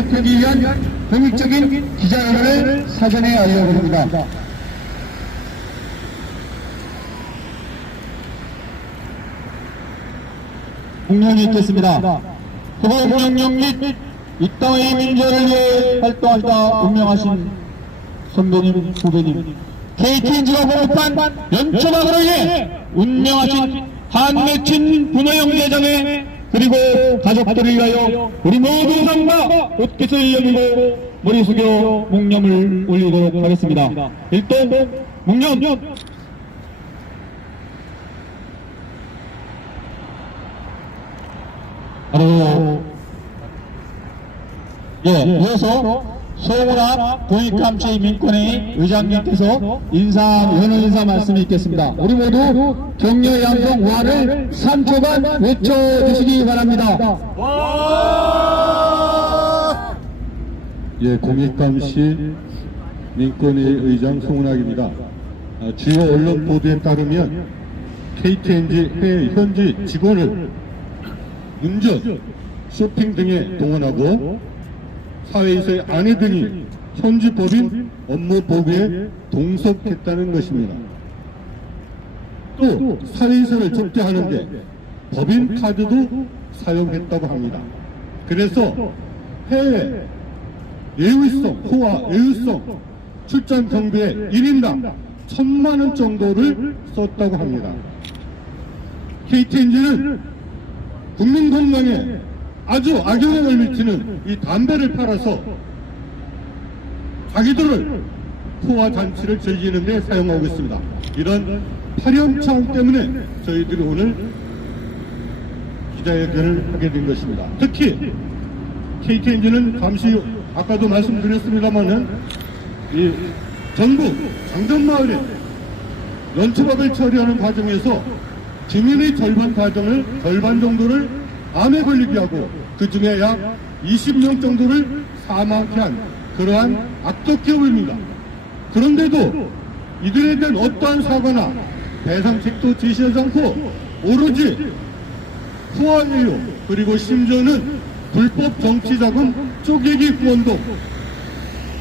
지속되기 위한 공익적인 기자회견을 사전에 알려드립니다. 공명이 있겠습니다. 후보 공명령 및 이 땅의 민주화를 위해 활동하시다 운명하신 선배님, 후배님, KTNG가 공급한 연초막으로 인해 운명하신 한맺힌 분호영 대장에 그리고 가족들을 위하여 우리 모두 상과 옷깃을 여미고 머리 숙여 묵념을 올리도록 하겠습니다. 일동 묵념. 바로 이어서 소문학 공익감시 민권회의 의장님께서 연언 인사 말씀이 있겠습니다. 우리 모두 격려 양성 와를 3초간 외쳐주시기 바랍니다. 공익감시 민권회의 의장 송은학입니다. 주요 언론 보도에 따르면 KTNG 해외 현지 직원을 운전, 쇼핑 등에 동원하고 사회에서의 아내 등이 현지 법인 업무 보고에 동석했다는 것입니다. 또 사회이사를 접대하는데 법인 카드도 사용했다고 합니다. 그래서 해외 호화 예우성 출장 경비에 1인당 1,000만원 정도를 썼다고 합니다. KTNG는 국민 건강에 아주 악영향을 미치는 이 담배를 팔아서 자기들을 포화 잔치를 즐기는 데 사용하고 있습니다. 이런 파렴치함 때문에 저희들이 오늘 기자회견을 하게 된 것입니다. 특히 KTNG는 잠시 아까도 말씀드렸습니다만은 이 전북 장전마을에 연초박을 처리하는 과정에서 주민의 절반 정도를 암에 걸리게 하고 그 중에 약 20명 정도를 사망케 한 그러한 악덕 기업입니다. 그런데도 이들에 대한 어떠한 사과나 배상책도 제시하지 않고 오로지 후원료 그리고 심지어는 불법 정치자금 쪼개기 후원도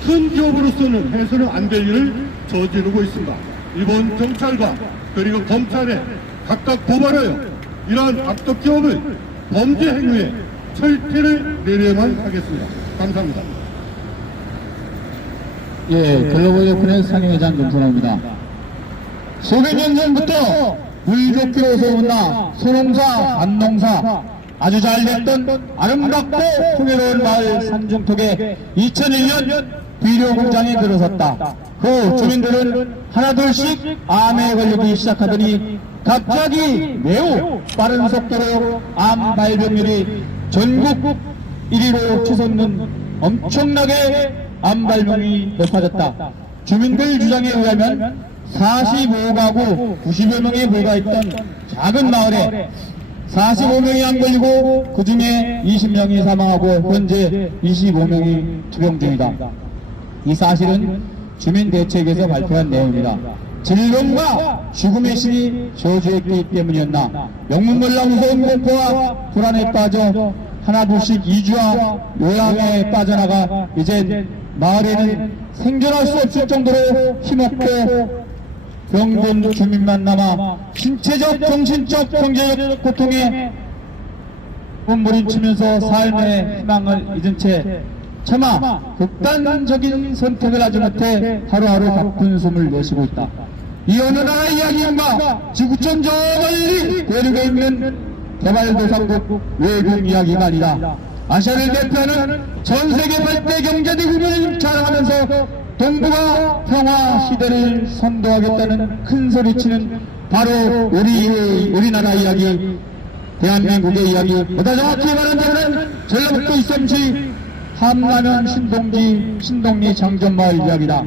큰 기업으로서는 해서는 안 될 일을 저지르고 있습니다. 이번 경찰과 그리고 검찰에 각각 고발하여 이러한 악덕 기업을 범죄 행위에 철퇴를 내려야만 하겠습니다. 감사합니다. 글로벌 오픈의 상임회장 김선호입니다. 수백 년 전부터 물좋기로 소문나 소농사, 안농사 아주 잘됐던 아름답고 풍요로운 마을 산중턱에 2001년 비료 공장이 들어섰다. 그 주민들은 하나둘씩 암에 걸리기 시작하더니 갑자기 매우 빠른 속도로 암 발병률이 전국 1위로 치솟는 엄청나게 암 발병이 높아졌다. 주민들 주장에 의하면 45가구 90여 명에 불과했던 작은 마을에 45명이 안 걸리고 그 중에 20명이 사망하고 현재 25명이 투병 중이다. 이 사실은 주민대책에서 발표한 내용입니다. 질병과 죽음의 신이 저주했기 때문이었나. 영문몰라 무서운 공포와 불안에 빠져 하나둘씩 이주와 요양에 빠져나가 이젠 마을에는 생존할 수 없을 정도로 힘없고 병든 주민만 남아 신체적, 정신적, 경제적 고통에 몸부림치면서 삶의 희망을 잊은 채 차마 극단적인 선택을 하지 못해 하루하루 바쁜 숨을 내쉬고 있다. 이 어느 나라 이야기인가 지구촌 저 멀리 대륙에 있는 개발도상국 외국 이야기가 아니라 아시아를 대표하는 전세계 8대 경제대국을 자랑하면서 동북아 평화 시대를 선도하겠다는 큰 소리치는 바로 우리나라 이야기, 대한민국의 이야기, 보다 정확히 말한다면 전라북도 이섬시 함라면 신동리 장전마을 이야기다.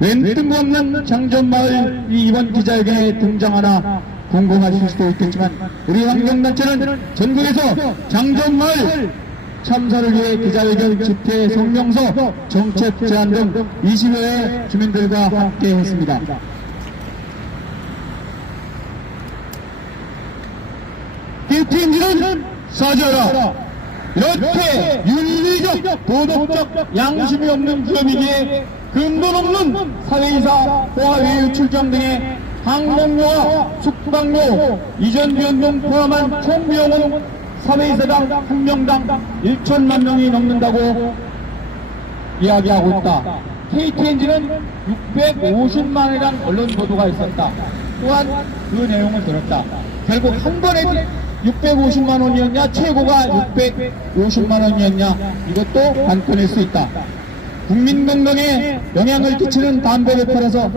웬 뜬금없는 장전마을이 이번 기자회견에 등장하나 궁금하실 수도 있겠지만 우리 환경단체는 전국에서 장전마을 참사를 위해 기자회견, 집회, 성명서, 정책 제안 등 20여회 주민들과 함께 했습니다. KTNG는 사죄하라. 이렇게 윤리적 도덕적 양심이 없는 기업이기에 근본 없는 사회이사, 포화외유 출장 등의 항공료와 숙박료, 이전 비용 등 포함한 총 비용은 사회이사당 한 명당 1천만 명이 넘는다고 이야기하고 있다. KTNG는 650만 원이란 언론 보도가 있었다. 또한 그 내용을 들었다. 결국 한 번에 650만 원이었냐, 최고가 650만 원이었냐, 이것도 관건일 수 있다. 국민 건강에 영향을 끼치는 담배를 팔아서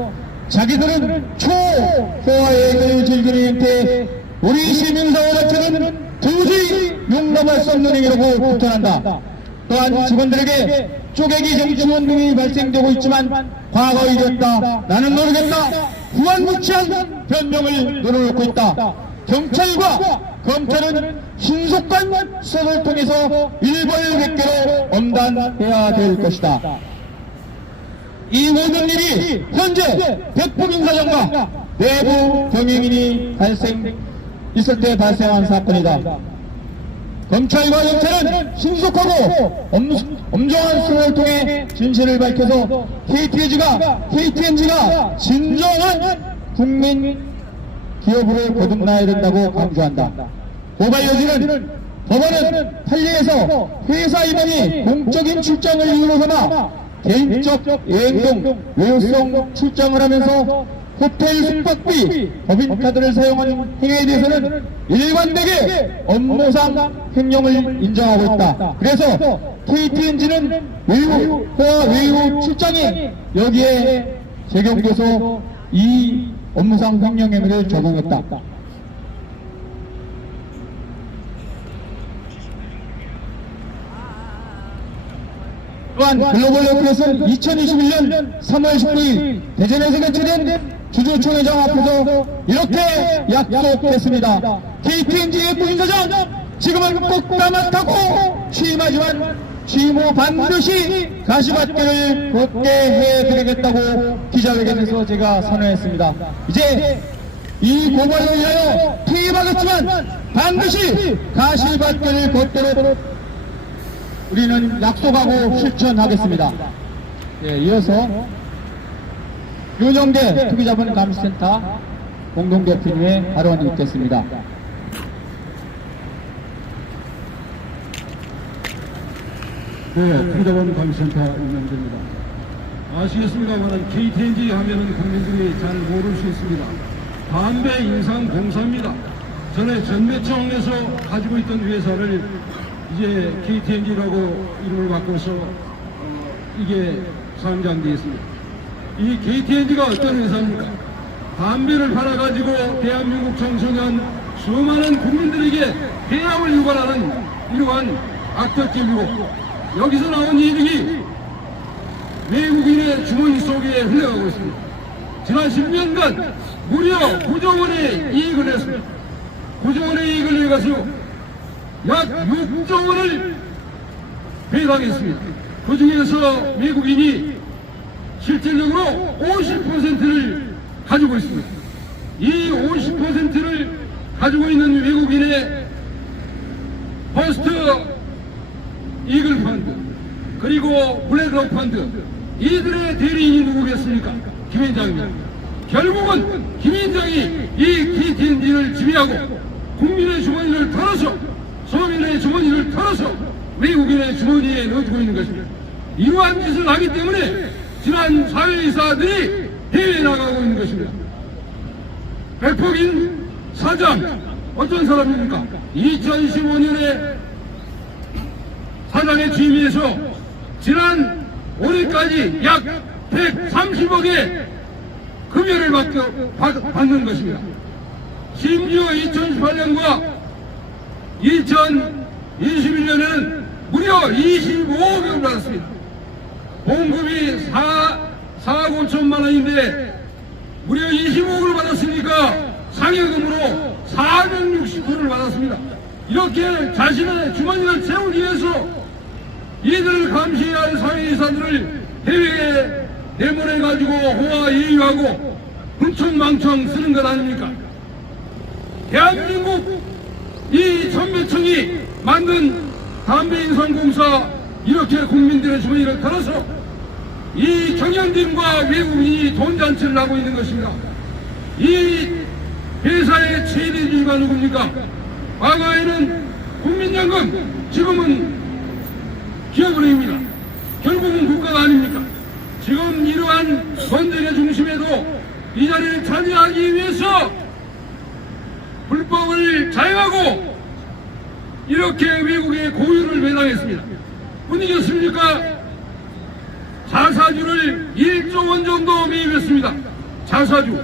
자기들은 초호화의 즐기는 형태에 우리 시민사회 자체는 도저히 용납할 수 없는 행위라고 비판한다. 또한 직원들에게 쪼개기 정치원 등이 발생되고 있지만 과거 일이었다, 나는 모르겠다, 후한무치한 변명을 늘어놓고 있다. 경찰과 검찰은 신속한 수사를 통해서 일벌백계로 엄단해야 될 것이다. 이 모든 일이 현재 백폭인 사장과 내부 경영인이 있을 때 발생한 사건이다. 검찰과 경찰은 신속하고 엄정한 수사를 통해 진실을 밝혀서 KTNG가 진정한 국민 기업으로 거듭나야 된다고 강조한다. 고발 여지는 법원은 판례에서 회사 임원이 공적인 출장을 이유로 삼아 개인적 여행 등 외유성 출장을 하면서 호텔 숙박비, 법인카드를 사용한 행위에 대해서는 일관되게 업무상 횡령을 인정하고 있다. 그래서 KTNG는 외유 출장이 여기에 적용돼서 이 업무상 횡령 행위를 적용했다. 또한 글로벌 협회에서는 2021년 3월 19일 대전에서 개최된 주주총회장 앞에서 이렇게 약속했습니다. KTNG의 부인사장, 지금은 꼭 담아타고 취임하지만 취임 후 반드시 가시밭길을 걷게 해드리겠다고 기자회견에서 제가 선언했습니다. 이제 이 고발을 위하여 퇴임하겠지만 반드시 가시밭길을 걷도록 우리는 약속하고 실천하겠습니다. 예, 이어서 윤영대 투기자본감시센터 공동대표님의 발언이 있겠습니다. 네, 투기자본감시센터 윤영대입니다. 아시겠습니다만 KTNG 하면은 국민들이 잘 모를 수 있습니다. 담배 인상 공사입니다. 전에 전매청에서 가지고 있던 회사를 이제 KTNG라고 이름을 바꿔서 이게 상장되어 있습니다. 이 KTNG가 어떤 회사입니까? 담배를 팔아가지고 대한민국 청소년 수많은 국민들에게 폐암을 유발하는 이러한 악덕기업이고, 여기서 나온 이익이 외국인의 주머니 속에 흘러가고 있습니다. 지난 10년간 무려 9조 원의 이익을 냈습니다. 9조 원의 이익을 내가지고 약 6조 원을 배당했습니다. 그 중에서 외국인이 실질적으로 50%를 가지고 있습니다. 이 50%를 가지고 있는 외국인의 퍼스트 이글 펀드, 그리고 블랙록 펀드, 이들의 대리인이 누구겠습니까? 김앤장입니다. 결국은 김앤장이 이 KTNG를 지배하고 국민의 주머니를 털어서, 서민의 주머니를 털어서 외국인의 주머니에 넣어주고 있는 것입니다. 이러한 짓을 하기 때문에 지난 사회이사들이 해외에 나가고 있는 것입니다. 백폭인 사장, 어떤 사람입니까? 2015년에 사장에 취임해서 지난 올해까지 약 130억의 급여를 받는 것입니다. 심지어 2018년과 2021년에는 무려 25억을 받았습니다. 봉급이 4억 5천만 원인데 무려 25억을 받았으니까 상여금으로 460억을 받았습니다. 이렇게 자신의 주머니를 채우기 위해서 이들을 감시해야 할 사회이사들을 해외에 내보내가지고 호화 예유하고 흥청망청 쓰는 것 아닙니까? 대한민국 이 전매청이 만든 담배인상공사 이렇게 국민들의 주머니를 털어서 이 경영진과 외국인이 돈잔치를 하고 있는 것입니다. 이 회사의 최대주주가 누굽니까? 과거에는 국민연금, 지금은 기업은행입니다. 결국은 국가가 아닙니까? 지금 이러한 전쟁의 중심에도 이 자리를 차지하기 위해서 불법을 자행하고 이렇게 외국의 고유를 배당했습니다. 뿐이겠습니까? 자사주를 1조 원 정도 매입했습니다. 자사주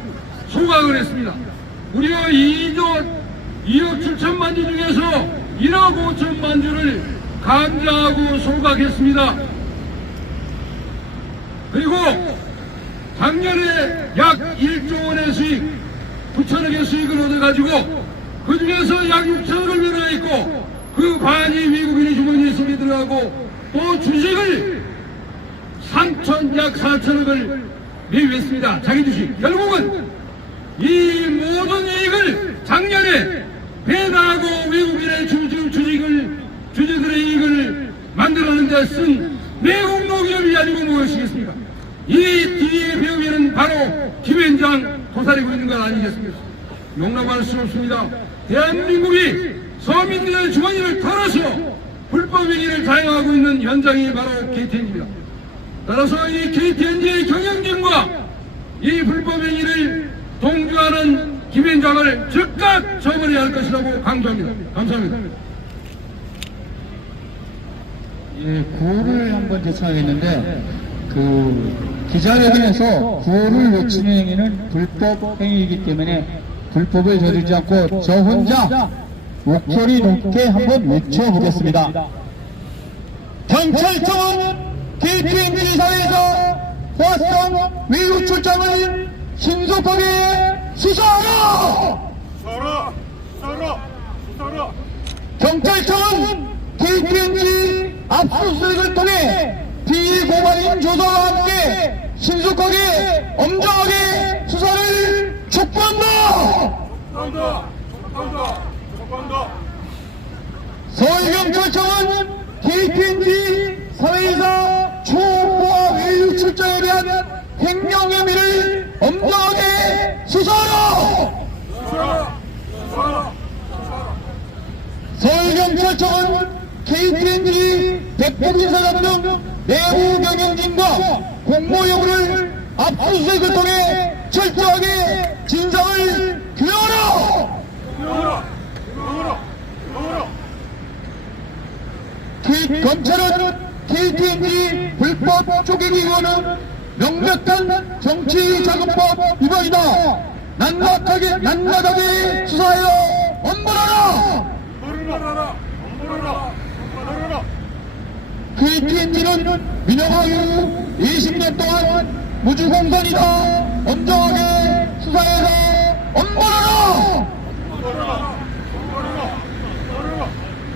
소각을 했습니다. 무려 2억 7천만 주 중에서 1억 5천만 주를 감자하고 소각했습니다. 그리고 작년에 약 1조 원의 수익, 9천억의 수익을 얻어가지고 그 중에서 약 6천억을 매도했고 그 반이 외국인의 주머니에 속에 들어가고 또 주식을 약 4천억을 매입했습니다. 자기 주식. 결국은 이 모든 이익을 작년에 배당하고 외국인의 주주들의 이익을 만들어내는 데 쓴 외국 노기업이 아니고 무엇이겠습니까? 이 뒤에 배우면은 바로 김앤장 도사리고 있는 것 아니겠습니까? 용납할 수 없습니다. 대한민국이 서민들의 주머니를 털어서 불법 행위를 자행하고 있는 현장이 바로 KTNG입니다. 따라서 이 KTNG의 경영진과 이 불법 행위를 동조하는 김앤장을 즉각 처벌해야 할 것이라고 강조합니다. 감사합니다. 예, 구호를 한번 제청하겠는데 기자회견에서 구호를 외치는 행위는 불법 행위이기 때문에 불법을 저지르지 않고 저 혼자 목소리 높게 한번 외쳐보겠습니다. 경찰청은 KTNG 사회에서 보았던 외유 출장을 신속하게 수사하라! 수사하라! 경찰청은 KTNG 압수수색을 통해 비고발인 조사와 함께 신속하게 엄정하게 수사를 촉구한다! 서울경찰청은 KTNG 사회이사 초보와 외유 출장에 대한 횡령 혐의를 엄정하게 수사하라! 서울경찰청은 KTNG 대법인사장 등 내부 경영진과 공모 여부를 압수수색을 통해 철저하게 진상을 규명하라! 검찰은 KTNG 불법 쪼개기 의원은 명백한 정치자금법 위반이다. 낱낱하게 수사하여 엄벌하라! KTNG는 민영화 이후 20년 동안 무주공산이다. 엄정하게 수사해서 엄벌하라!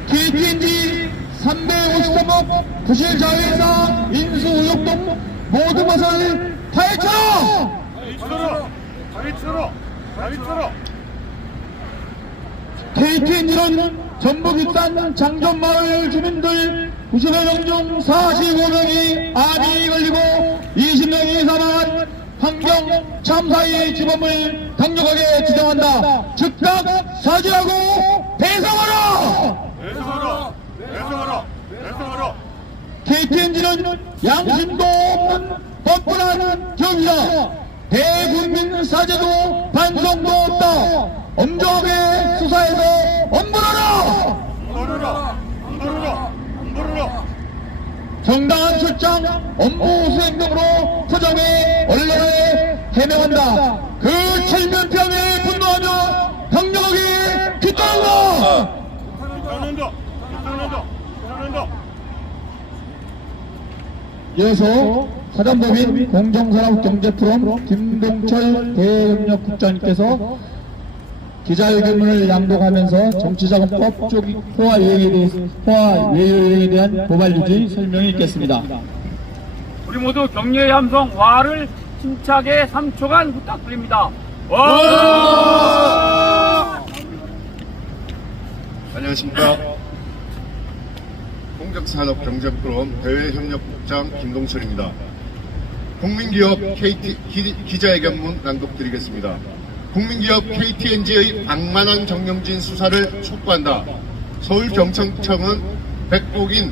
KTNG 353억 부실자회사 인수 의혹 등 모든 것을 파헤쳐라! KTNG는 전북 일산 장전마을 주민들 90여 중 45명이 암이 걸리고 20명이 사망한 환경 참사의 주범을 강력하게 지정한다. 즉각 사죄하고 배상하라! KTNG는 양심도 없는 뻔뻔한 기업이다. 대국민 사죄도 반성도 없다. 엄정하게 수사해서 엄벌하라! 정당한 출장, 업무 수행 등으로 투정해 언론에 해명한다. 그 철면병에 분노하며 강력하게 규탄한다! 이어서 사단법인 공정산업경제포럼 김동철 대협력국장님께서 기자회견문을 낭독하면서 정치자금법 호화 외유에 대한 고발 유지 설명이 있겠습니다. 우리 모두 격려의 함성 와를 힘차게 3초간 부탁드립니다. 와! 안녕하십니까. 한국산업경제프로그램 대외협력국장 김동철입니다. 국민기업 KT 기자회견문 낭독드리겠습니다. 국민기업 KTNG의 방만한 경영진 수사를 촉구한다. 서울경찰청은 백복인,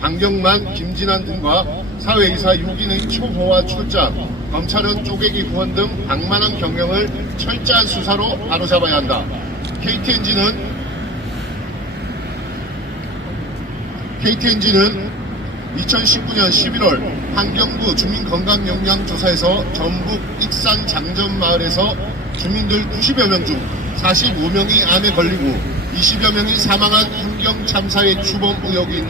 박경만, 김진환 등과 사회이사 6인의 초호화 출장, 검찰은 쪼개기 후원 등 방만한 경영을 철저한 수사로 바로잡아야 한다. KTNG는 2019년 11월 환경부 주민건강영양조사에서 전북 익산 장전마을에서 주민들 90여 명 중 45명이 암에 걸리고 20여 명이 사망한 환경참사의 주범 의혹이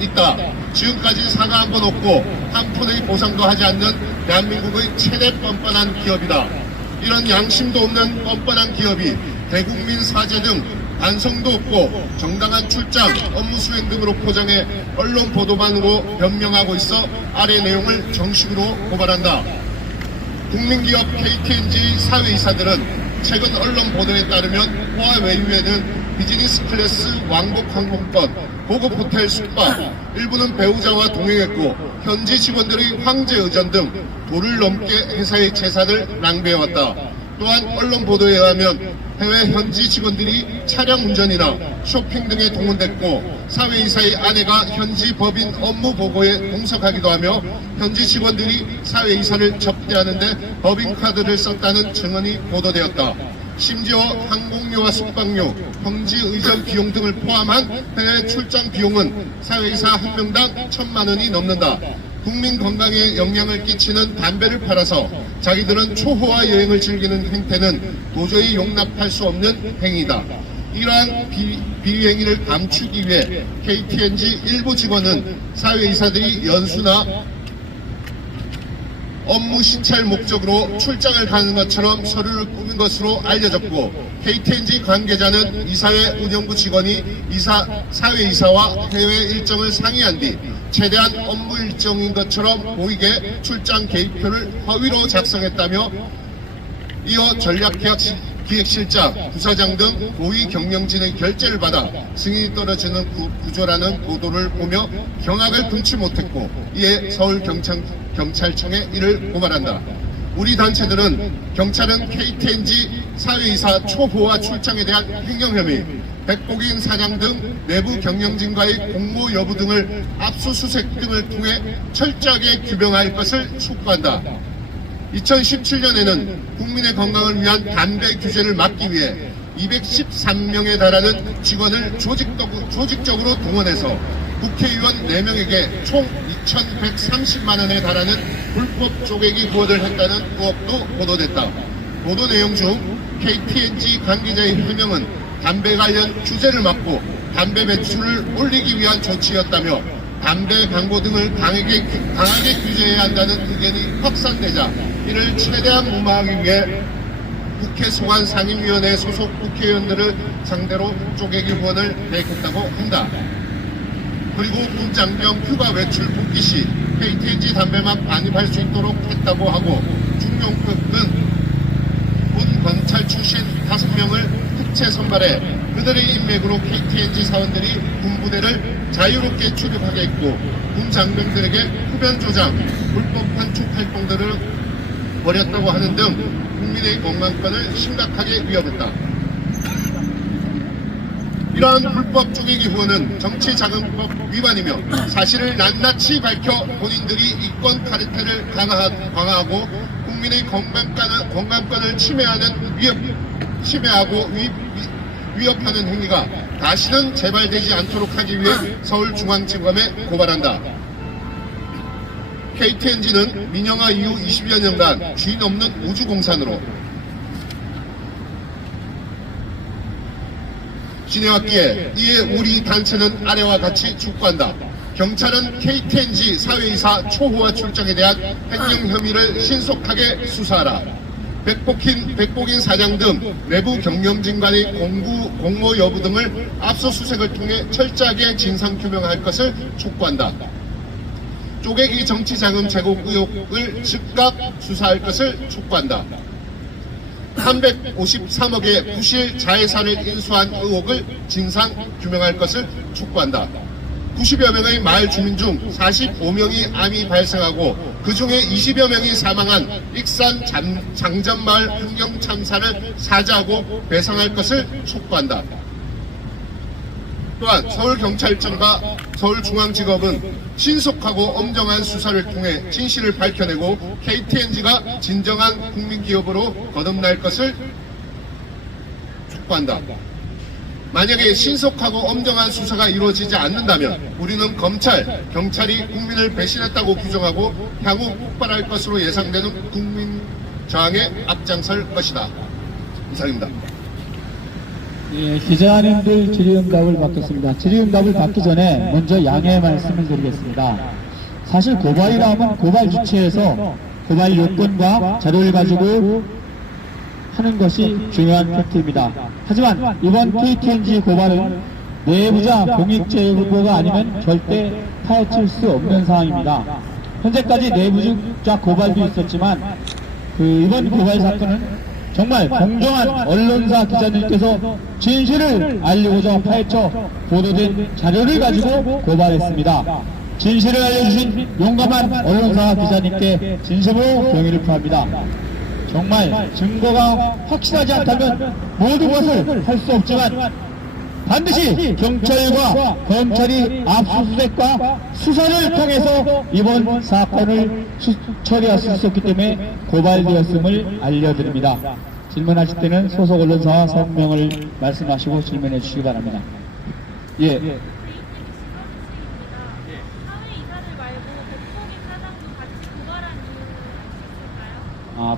있다. 지금까지 사과 한 번 없고 한 푼의 보상도 하지 않는 대한민국의 최대 뻔뻔한 기업이다. 이런 양심도 없는 뻔뻔한 기업이 대국민 사죄 등 반성도 없고 정당한 출장, 업무 수행 등으로 포장해 언론 보도만으로 변명하고 있어 아래 내용을 정식으로 고발한다. 국민기업 KTNG 사회이사들은 최근 언론 보도에 따르면 호화 외유에는 비즈니스 클래스 왕복 항공권, 고급 호텔 숙박, 일부는 배우자와 동행했고 현지 직원들의 황제 의전 등 도를 넘게 회사의 재산을 낭비해왔다. 또한 언론 보도에 의하면 해외 현지 직원들이 차량 운전이나 쇼핑 등에 동원됐고 사회이사의 아내가 현지 법인 업무 보고에 동석하기도 하며 현지 직원들이 사회이사를 접대하는데 법인카드를 썼다는 증언이 보도되었다. 심지어 항공료와 숙박료, 현지 의전 비용 등을 포함한 해외 출장 비용은 사회이사 한 명당 1,000만 원이 넘는다. 국민 건강에 영향을 끼치는 담배를 팔아서 자기들은 초호화 여행을 즐기는 행태는 도저히 용납할 수 없는 행위다. 이러한 비행위를 감추기 위해 KTNG 일부 직원은 사회이사들이 연수나 업무 신찰 목적으로 출장을 가는 것처럼 서류를 꾸민 것으로 알려졌고 KTNG 관계자는 이사회 운영부 직원이 사회이사와 해외 일정을 상의한 뒤 최대한 업무 일정인 것처럼 보이게 출장 계획표를 허위로 작성했다며 이어 전략기획실장, 부사장 등 고위 경영진의 결재를 받아 승인이 떨어지는 구조라는 보도를 보며 경악을 금치 못했고 이에 서울경찰청에 이를 고발한다. 우리 단체들은 경찰은 KTNG 사회이사 초호화 출장에 대한 횡령 혐의, 백복인 사장 등 내부 경영진과의 공모 여부 등을 압수수색 등을 통해 철저하게 규명할 것을 촉구한다. 2017년에는 국민의 건강을 위한 담배 규제를 막기 위해 213명에 달하는 직원을 조직적으로 동원해서 국회의원 4명에게 총 2,130만 원에 달하는 불법 쪼개기 부어를 했다는 의혹도 보도됐다. 보도 내용 중 KTNG 관계자의 해명은 담배 관련 규제를 막고 담배 매출을 올리기 위한 조치였다며 담배 광고 등을 강하게 규제해야 한다는 의견이 확산되자 이를 최대한 무마하기 위해 국회 소관 상임위원회 소속 국회의원들을 상대로 쪼개기 후원을 계획했다고 한다. 그리고 군장병 휴가 외출 복귀 시 KTNG 담배만 반입할 수 있도록 했다고 하고 중용급은 군 검찰 출신 5명을 특채 선발해 그들의 인맥으로 KTNG 사원들이 군부대를 자유롭게 출입하게 했고 군 장병들에게 흡연 조장, 불법 환축 활동들을 벌였다고 하는 등 국민의 건강권을 심각하게 위협했다. 이러한 불법 쪼개기 후원은 정치자금법 위반이며 사실을 낱낱이 밝혀 본인들이 이권 카르텔을 강화하고 국민의 건강권을 침해하고 위협하는 행위가 다시는 재발되지 않도록 하기 위해 서울중앙지검에 고발한다. KTNG는 민영화 이후 20여 년간 주인 없는 우주공산으로 지내왔기에 이에 우리 단체는 아래와 같이 촉구한다. 경찰은 KTNG 사회이사 초호화 출장에 대한 횡령 혐의를 신속하게 수사하라. 백복인 사장 등 내부 경영진 간의 공모 여부 등을 압수수색을 통해 철저하게 진상규명할 것을 촉구한다. 쪼개기 정치자금 제공 의혹을 즉각 수사할 것을 촉구한다. 353억의 부실 자회사를 인수한 의혹을 진상 규명할 것을 촉구한다. 90여 명의 마을 주민 중 45명이 암이 발생하고 그 중에 20여 명이 사망한 익산 장전마을 환경 참사를 사죄하고 배상할 것을 촉구한다. 또한 서울경찰청과 서울중앙지검은 신속하고 엄정한 수사를 통해 진실을 밝혀내고 KTNG가 진정한 국민기업으로 거듭날 것을 촉구한다. 만약에 신속하고 엄정한 수사가 이루어지지 않는다면 우리는 검찰, 경찰이 국민을 배신했다고 규정하고 향후 폭발할 것으로 예상되는 국민 저항에 앞장설 것이다. 이상입니다. 예, 기자님들 질의응답을 받겠습니다. 질의응답을 받기 전에 먼저 양해 말씀을 드리겠습니다. 사실 고발이라면 고발 주체에서 고발 요건과 자료를 가지고 하는 것이 중요한 팩트입니다. 하지만 이번 KTNG 고발은 내부자 공익제 후보가 아니면 절대 파헤칠 수 없는 사항입니다. 현재까지 내부자 고발도 있었지만 이번 고발 사건은 정말 공정한 언론사 기자님께서 진실을 알리고자 파헤쳐 보도된 자료를 가지고 고발했습니다. 진실을 알려주신 용감한 언론사 기자님께 진심으로 경의를 표합니다. 정말 증거가 확실하지 않다면 모든 것을 할 수 없지만 반드시 경찰과 검찰이 압수수색과 수사를 통해서 이번 사건을 처리할 수 있었기 때문에 고발되었음을 알려드립니다. 질문하실 때는 소속 언론사와 성명을 말씀하시고 질문해 주시기 바랍니다. 예.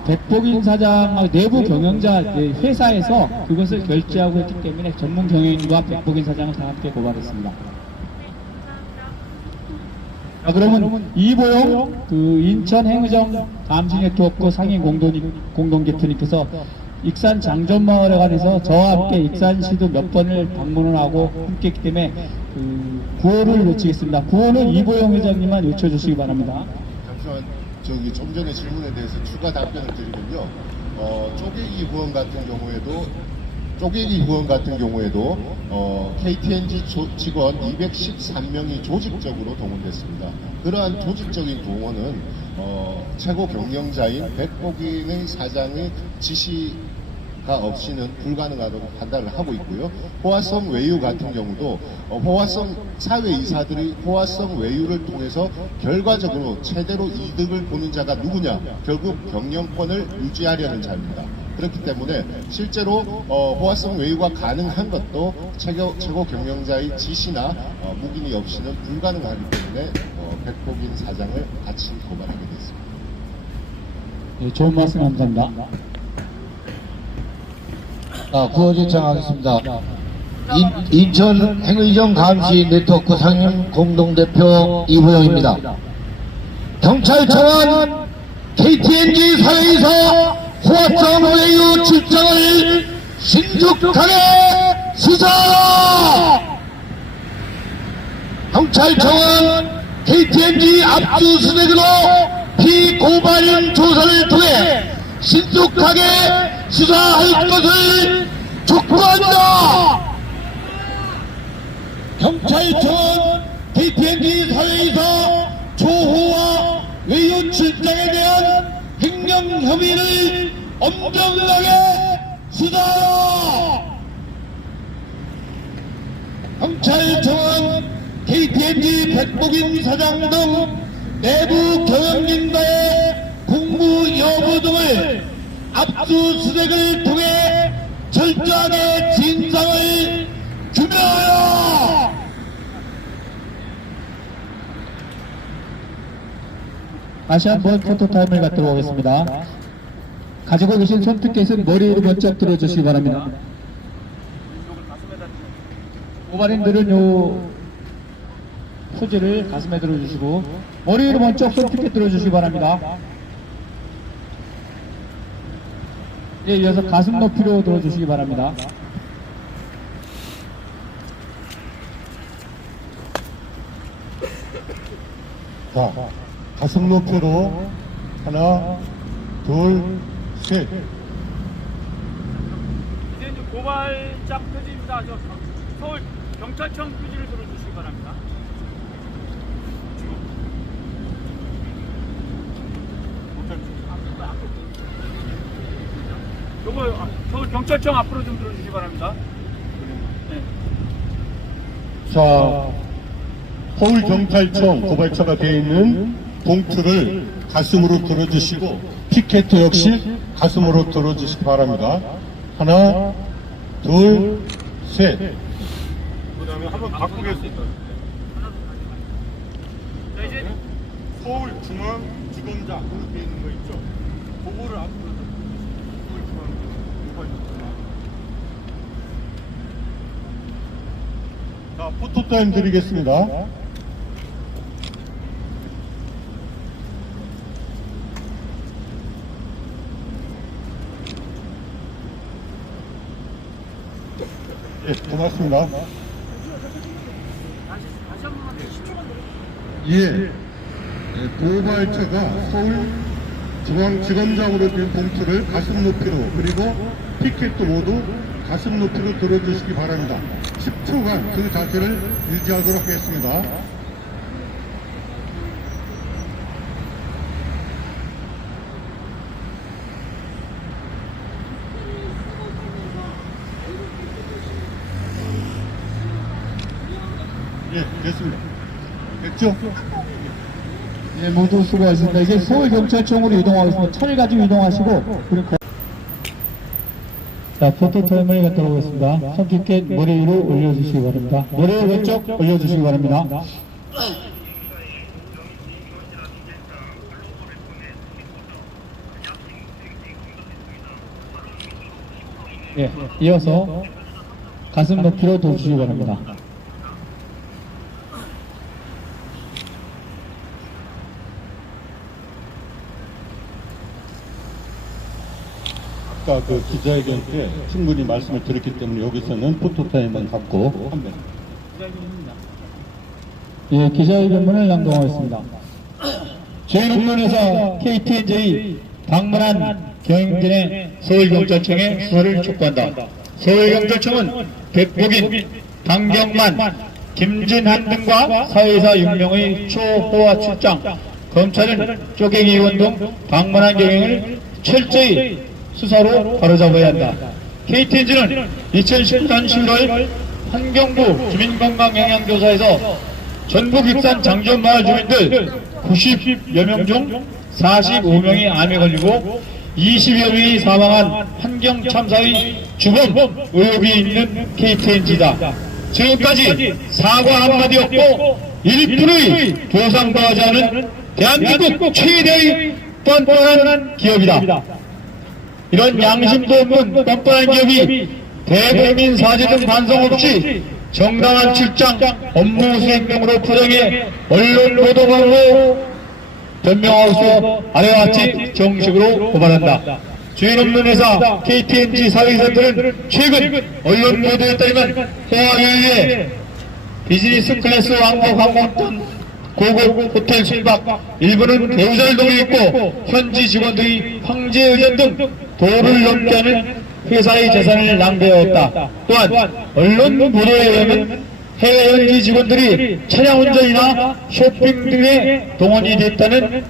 백복인 사장 내부 경영자 회사에서 그것을 결제하고 했기 때문에 전문 경영인과 백복인 사장을 다 함께 고발했습니다. 그러면 이보영 인천 행의정 감시네트워크 상임 공동대표님께서 익산 장전마을에 관해서 저와 함께 익산시도 몇 번을 방문을 하고 함께 했기 때문에 구호를 외치겠습니다. 구호는 이보영 회장님만 외쳐주시기 바랍니다. 잠시만, 좀 전에 질문에 대해서 추가 답변을 드리면요. 쪼개기 후원 같은 경우에도 KTNG 직원 213명이 조직적으로 동원됐습니다. 그러한 조직적인 동원은 최고 경영자인 백복인의 사장의 지시가 없이는 불가능하다고 판단을 하고 있고요. 호화성 외유 같은 경우도 호화성 사회이사들이 호화성 외유를 통해서 결과적으로 최대로 이득을 보는 자가 누구냐? 결국 경영권을 유지하려는 자입니다. 그렇기 때문에 실제로 호화성 외유가 가능한 것도 최고 경영자의 지시나 묵인이 없이는 불가능하기 때문에 백복인 사장을 같이 고발하게 됐습니다. 네, 좋은 말씀 감사합니다. 구호 제청하겠습니다. 인천 행의정 감시 네트워크 상임 공동대표 이보영입니다. 경찰청은 KTNG 사회에서 호화성 외유 출정을 신속하게 수사하라! 경찰청은 KTNG 압수수색으로 피고발인 조사를 통해 신속하게 수사할 것을 촉구한다! 경찰청은 KTNG 사회에서 초호화 외유 출정에 대한 횡령 혐의를 엄정하게 수사하라! 경찰청은 KTNG 백복인 사장 등 내부 경영진과의 공무 여부 등을 압수수색을 통해 철저하게 진상을 규명하라! 다시 한번 포토타임을 갖도록 하겠습니다. 가지고 계신 손뜻켓은 머리로 번쩍 들어주시기 바랍니다. 고발인들은 요 포즈를 가슴에 들어주시고 머리로 번쩍 손뜻켓 들어주시기 바랍니다. 예, 이어서 가슴 높이로 들어주시기 바랍니다. 자, 가슴 높이로 하나, 둘, 셋. 이제 고발장 표지입니다. 서울 경찰청 표지를 들어주시기 바랍니다. 경찰청 앞으로 좀 들어주시기 바랍니다. 자, 서울경찰청 고발처가 되어 있는 봉투를 가슴으로 들어주시고 피켓 역시 가슴으로 들어주시기 바랍니다. 하나, 둘, 셋. 그 다음에 한번 바꾸겠습니다. 자, 이제 서울중앙지검장으로 되어 있는 거 있죠? 그거를 앞으로 자, 포토타임 드리겠습니다. 예, 고맙습니다. 예, 고발처가 서울중앙지검장으로 된 봉투를 가슴 높이로 그리고 피켓도 모두 가슴 높이로 들어주시기 바랍니다. 10초간 그 자세를 유지하도록 하겠습니다. 예, 됐습니다. 됐죠? 네, 모두 수고하셨습니다. 이게 서울경찰청으로 이동하겠습니다. 차를 가지고 이동하시고, 그리고 자, 포토타임을 갖도록 하겠습니다. 손 깊게 머리 위로 올려주시기 바랍니다. 머리 왼쪽 올려주시기 바랍니다. 예, 이어서 가슴 높이로 도주시기 바랍니다. 아까 그 기자회견 때 충분히 말씀을 드렸기 때문에 여기서는 포토타임만 갖고 한 번. 예, 기자회견문을 낭독하겠습니다. 제1공론에서 KTNJ 방문한 경영진의 서울경찰청의 수사를 촉구한다. 서울경찰청은 백복인, 강경만, 김진한 등과 사회이사 6명의 초호화 출장, 검찰은 쪼개기 의원 등 방문한 경영을 철저히 수사로 바로잡아야 한다. KTNG는 2019년 11월 환경부 주민건강영향조사에서 전북 익산 장전마을 주민들 90여 명 중 45명이 암에 걸리고 20여 명이 사망한 환경참사의 주범 의혹이 있는 KTNG다. 지금까지 사과 한마디 없고 1%의 보상도 하지 않은 대한민국 최대의 뻔뻔한 기업이다. 이런 양심도 없는 뻔뻔한 기업이 대국민 사죄 등 반성 없이 정당한 출장 업무 수행명으로 포장해 언론 보도하고 변명하고서 아래와 같이 정식으로 고발한다. 주인 없는 회사 KTNG 사회이사들은 최근 언론 보도에 따르면 호화여유에 비즈니스 클래스 왕복 항공권 고급 호텔 숙박, 일부는 배우자를 동에 있고 현지 직원들이 황제 의전 등 도를 넘게 하는 회사의 재산을 낭비해왔다. 또한 언론 보도에 의하면 해외 현지 직원들이 차량 운전이나 쇼핑 등에 동원이 됐다는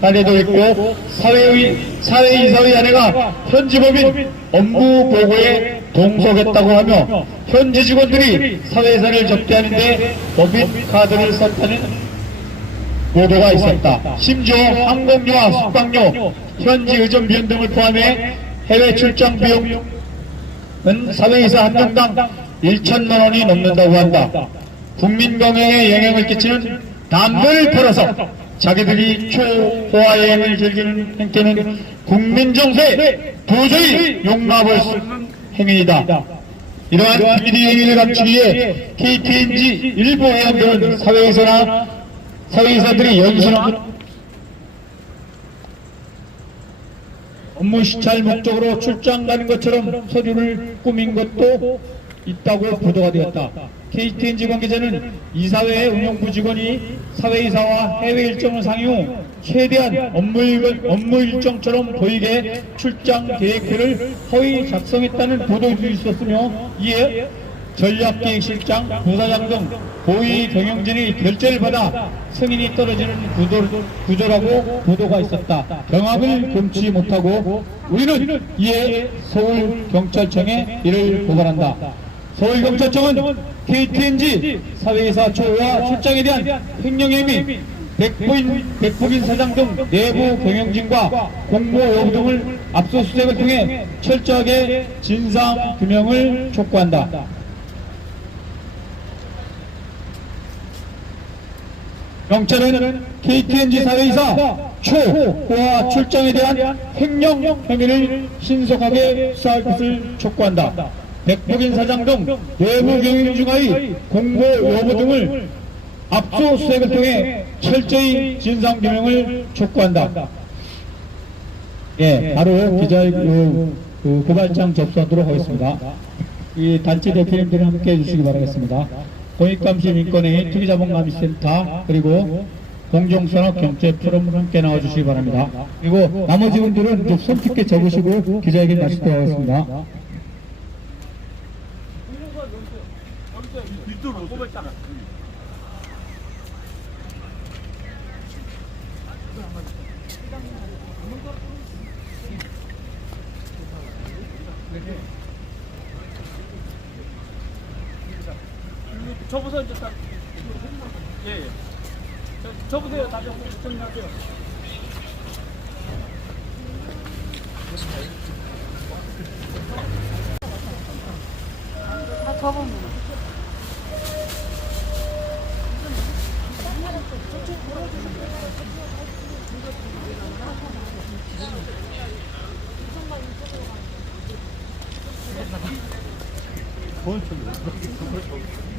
사례도 있고 사회이사의 아내가 현지법인 업무 보고에 동석했다고 하며 현지 직원들이 사회이사를 접대하는데 법인 카드를 썼다는 보도가 있었다. 심지어 항공료와 숙박료, 현지 의전 비용 등을 포함해 해외 출장 비용은 사회이사 한 명당 1천만 원이 넘는다고 한다. 국민 건강에 영향을 끼치는 담배를 팔아서 자기들이 초호화 여행을 즐기는 행태는 국민 정서에 도저히 용납할 수 없는 행위이다. 이러한 비리 행위를 감추기 위해 KTNG 일부 회원들은 사회이사들이 연수나 업무 시찰 목적으로 출장 가는 것처럼 서류를 꾸민 것도 있다고 보도가 되었다. KTNG 관계자는 이사회 운영부 직원이 사회이사와 해외 일정을 상의 후 최대한 업무 일정처럼 보이게 출장 계획표를 허위 작성했다는 보도도 있었으며 이에 전략기획실장, 부사장 등 고위 경영진의 결재를 받아 승인이 떨어지는 구조라고 보도가 있었다. 경악을 금치 못하고 우리는 이에 서울경찰청에 이를 고발한다. 서울경찰청은 KTNG 사회이사 초과 출장에 대한 횡령의 혐의, 백복인 사장 등 내부 경영진과 공모 여부 등을 압수수색을 통해 철저하게 진상규명을 촉구한다. 경찰은 KTNG 사회이사 초과 출장에 대한 횡령 혐의를 신속하게 수사할 것을 촉구한다. 백복인 사장 등 내부 경영진과의 공모 여부 등을 압수수색을 통해 철저히 진상규명을 촉구한다. 예, 바로 기자의 고발장 접수하도록 하겠습니다. 이 단체 대표님들이 함께 해주시기 바라겠습니다. 공익감시민권회의 투기자본감시센터 그리고 공정산업경제포럼 함께 나와주시기 바랍니다. 그리고 나머지 분들은 좀 손쉽게 적으시고 기자회견 마치도록 하겠습니다. 저보세요, 이제 딱. 예, 예. 저보세요, 다시 정리하세요. 다 접으면. 뭘 좀.